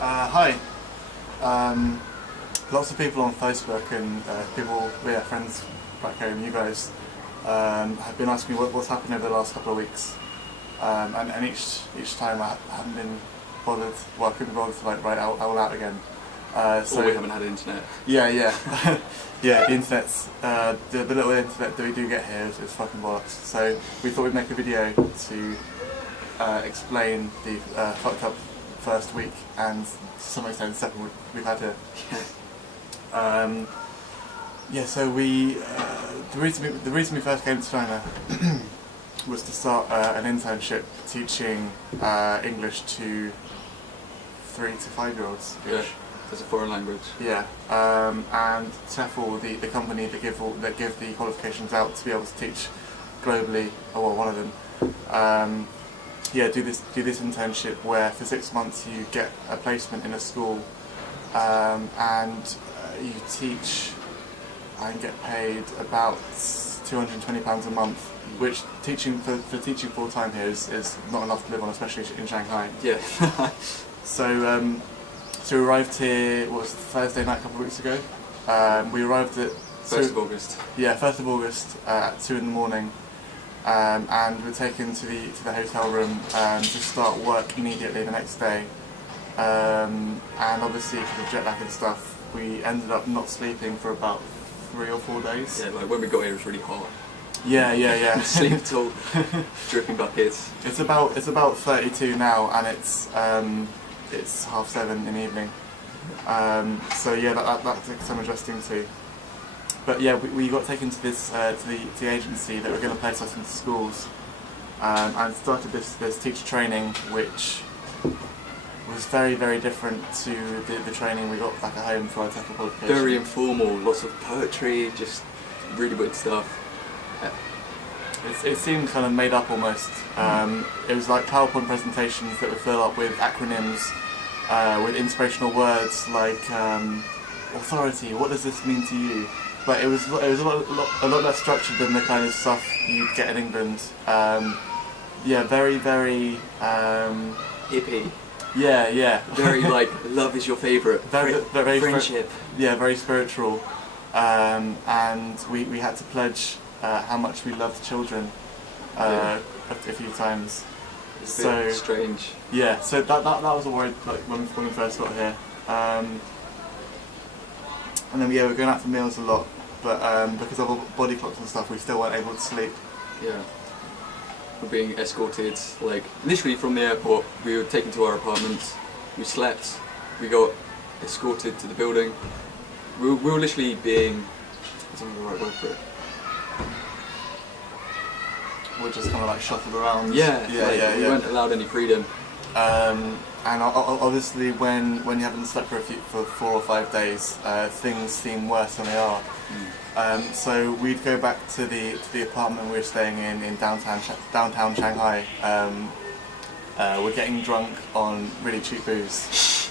Hi. Um, Lots of people on Facebook and friends back home, you guys, have been asking me what's happened over the last couple of weeks. And each time I haven't been bothered, well, I couldn't be bothered to like write all out again. So we haven't had internet. Yeah. Yeah, the internet's, the little internet that we do get here is fucking bollocks. So we thought we'd make a video to explain the fucked up first week and to some extent the second week we've had here. So the reason we first came to China was to start an internship teaching English to 3 to 5 year olds. Yeah, as a foreign language. Yeah, and TEFL, the company that give the qualifications out to be able to teach globally, well, one of them. Do this internship where for 6 months you get a placement in a school, and you teach and get paid about £220 a month, which teaching full time here is not enough to live on, especially in Shanghai. Yeah. So we arrived here, what was it, Thursday night a couple of weeks ago. We arrived at 1st of August. Yeah, 1st of August at 2 in the morning, and we're taken to the hotel room to start work immediately the next day. And obviously because of jet lag and stuff, we ended up not sleeping for about 3 or 4 days. Yeah, like when we got here it was really hot. Yeah. Sleep at all, dripping buckets. It's about 32 now, and it's 7:30 in the evening. So yeah, that took some adjusting to. But yeah, we got taken to this to the agency that were going to place us into schools, and started this teacher training, which was very, very different to the training we got back at home for our TEFL qualification. Very informal, lots of poetry, just really weird stuff. It seemed kind of made up almost. It was like PowerPoint presentations that would fill up with acronyms, with inspirational words like authority. What does this mean to you? But it was a lot less structured than the kind of stuff you'd get in England. Very, very hippie. Yeah. Very like love is your favourite. Very friendship. Very spiritual. And we had to pledge how much we loved children a few times. It's a bit strange. Yeah, so that was a worry like when we first got here. And then we're going out for meals a lot, but because of our body clocks and stuff, we still weren't able to sleep. Yeah. We're being escorted, like literally from the airport. We were taken to our apartments. We slept. We got escorted to the building. We were literally being, I don't know the right word for it. We're just kind of like shuffled around. Yeah. We weren't allowed any freedom. And obviously, when you haven't slept for 4 or 5 days, things seem worse than they are. So we'd go back to the apartment we were staying in downtown Shanghai. We're getting drunk on really cheap booze.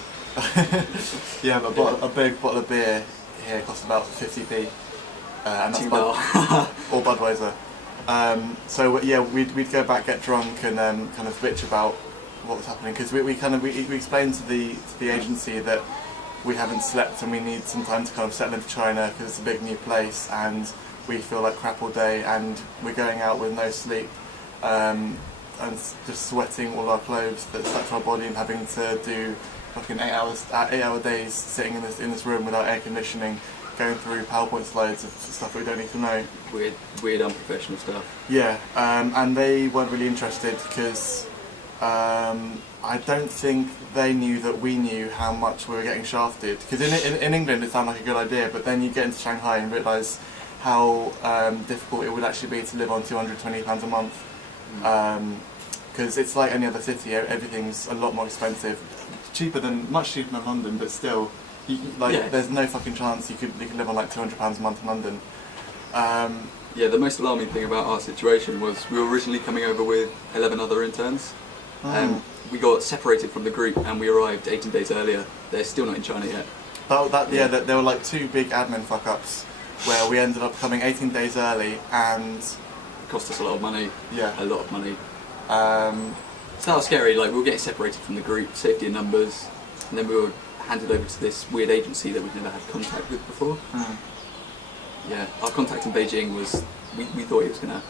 Yeah, but a big bottle of beer here costs about 50p, and that's or Budweiser. We'd go back, get drunk, and kind of bitch about what was happening, because we explained to the agency that we haven't slept and we need some time to kind of settle into China because it's a big new place and we feel like crap all day and we're going out with no sleep, and just sweating all our clothes that stuck to our body and having to do fucking 8-hour days sitting in this room without air conditioning, going through PowerPoint slides of stuff that we don't need to know. Weird unprofessional stuff. Yeah, and they weren't really interested because I don't think they knew that we knew how much we were getting shafted. Because in England it sounded like a good idea, but then you get into Shanghai and realise how difficult it would actually be to live on £220 a month. Because it's like any other city, everything's a lot more expensive. Much cheaper than London, but still, there's no fucking chance you could live on like £200 a month in London. The most alarming thing about our situation was we were originally coming over with 11 other interns. We got separated from the group and we arrived 18 days earlier. They're still not in China yet. There were like 2 big admin fuck-ups where we ended up coming 18 days early and... It cost us a lot of money. Yeah. A lot of money. So that was scary, like we were getting separated from the group, safety in numbers. and then we were handed over to this weird agency that we'd never had contact with before. Yeah, our contact in Beijing was, we thought he was gonna,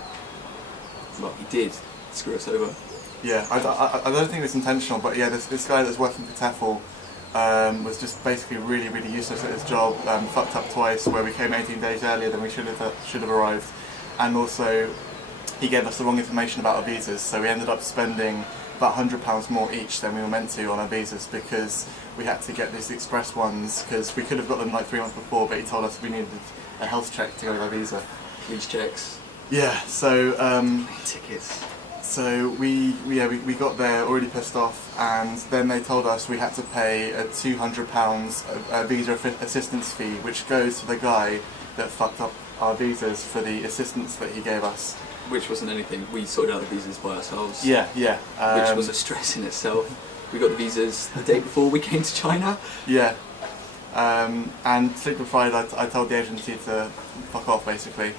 well, he did screw us over. Yeah, I don't think it was intentional, but yeah, this guy that's working for TEFL was just basically really, really useless at his job. Fucked up twice, where we came 18 days earlier than we should have arrived, and also he gave us the wrong information about our visas. So we ended up spending about £100 more each than we were meant to on our visas because we had to get these express ones because we could have got them like 3 months before, but he told us we needed a health check to go with our visa. Police checks. Yeah, so tickets. So we got there already pissed off, and then they told us we had to pay a £200 visa assistance fee, which goes to the guy that fucked up our visas for the assistance that he gave us. Which wasn't anything. We sorted out the visas by ourselves. Yeah. Which was a stress in itself. We got the visas the day before we came to China. Yeah. And sleep deprived, I told the agency to fuck off, basically.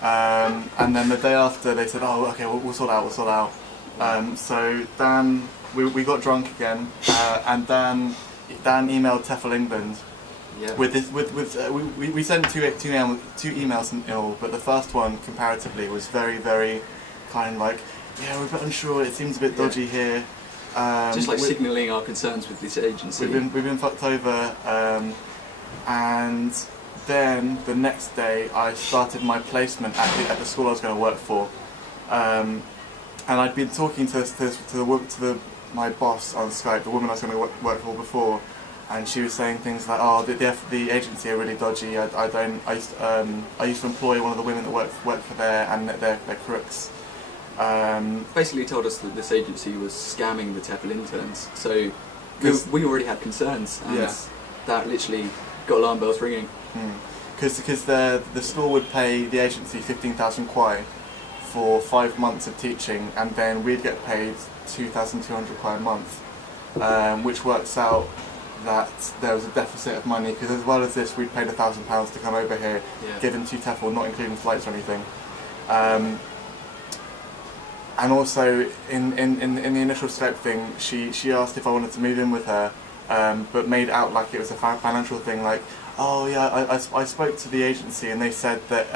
And then the day after they said, oh, okay, we'll sort it out. So Dan, we got drunk again, and Dan emailed TEFL England. Yeah. We sent two emails in all, but the first one comparatively was very, very kind of like, yeah, we're a bit unsure, it seems a bit dodgy here. Just like signalling our concerns with this agency. We've been fucked over, and then the next day I started my placement at the school I was going to work for, and I'd been talking to my boss on Skype, the woman I was going to work for before, and she was saying things like, oh, the agency are really dodgy. I used to employ one of the women that worked for there, and they're crooks. Basically told us that this agency was scamming the TEFL interns, so we already had concerns, and that literally got alarm bells ringing. Because the school would pay the agency 15,000 kwai for 5 months of teaching, and then we'd get paid 2,200 kwai a month, which works out that there was a deficit of money, because as well as this we'd paid £1,000 to come over here, given to TEFL, not including flights or anything. And also in the initial Skype thing, she asked if I wanted to move in with her, but made out like it was a financial thing, like, oh yeah, I spoke to the agency and they said that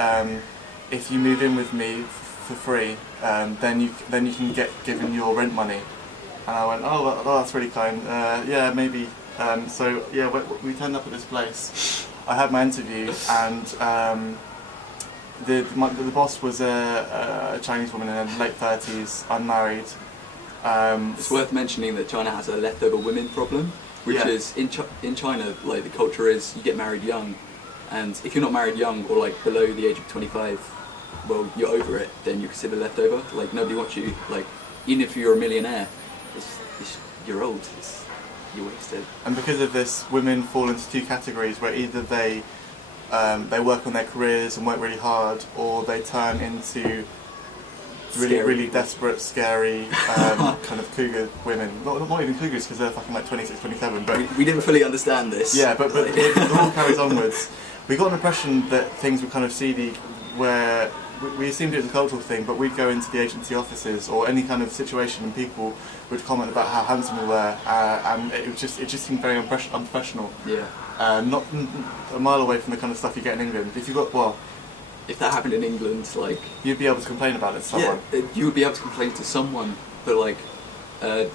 if you move in with me for free, then you can get given your rent money. And I went, oh, well, that's really kind. Yeah, maybe. So yeah, we turned up at this place. I had my interview, and the boss was a Chinese woman in her late 30s, unmarried. It's worth mentioning that China has a leftover women problem, which is in China, like, the culture is you get married young, and if you're not married young or like below the age of 25, well, you're over it, then you're considered leftover. Like, nobody wants you. Like, even if you're a millionaire, you're old. You're wasted. And because of this, women fall into two categories, where either they work on their careers and work really hard, or they turn into really desperate, scary, kind of cougar women. Not even cougars, because they're fucking like 26, 27. But we didn't fully understand this. Yeah, but the all carries onwards. We got an impression that things were kind of seedy, where we assumed it was a cultural thing, but we'd go into the agency offices or any kind of situation and people would comment about how handsome we were, and it just seemed very unprofessional. Yeah. Not a mile away from the kind of stuff you get in England. If that happened in England, like, you'd be able to complain about it to someone. Yeah, you would be able to complain to someone, but like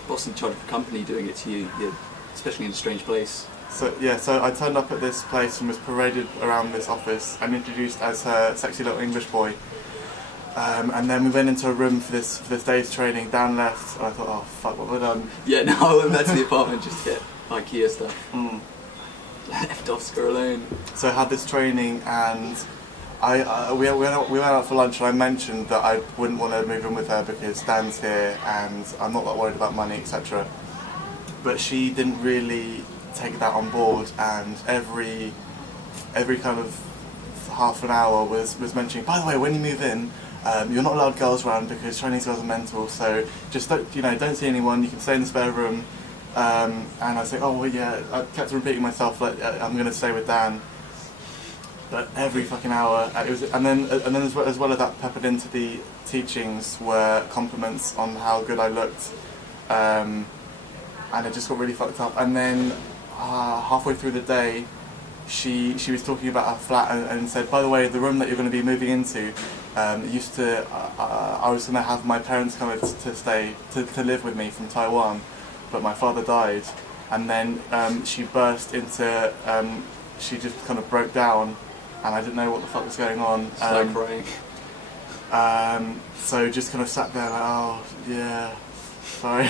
boss in charge of a company doing it to you, especially in a strange place. So I turned up at this place and was paraded around this office and introduced as her sexy little English boy. And then we went into a room for this day's training. Dan left, and I thought, oh fuck, what have I done? Yeah, no, I went back to the apartment just to get IKEA stuff. Left Oscar alone. So I had this training, and we went out for lunch, and I mentioned that I wouldn't want to move in with her because Dan's here and I'm not that worried about money, etc. But she didn't really take that on board, and every kind of half an hour was mentioning, by the way, when you move in, you're not allowed girls around because Chinese girls are mental, so just don't see anyone, you can stay in the spare room. And I say, oh well, yeah, I kept repeating myself, like, I'm going to stay with Dan. But every fucking hour, and then as well as that, peppered into the teachings were compliments on how good I looked. and it just got really fucked up. And then halfway through the day, she was talking about her flat and said, by the way, the room that you're going to be moving into, used to I was going to have my parents come to stay to live with me from Taiwan, but my father died, and then she burst into she just kind of broke down, and I didn't know what the fuck was going on. Started crying. So just kind of sat there like, oh yeah, sorry.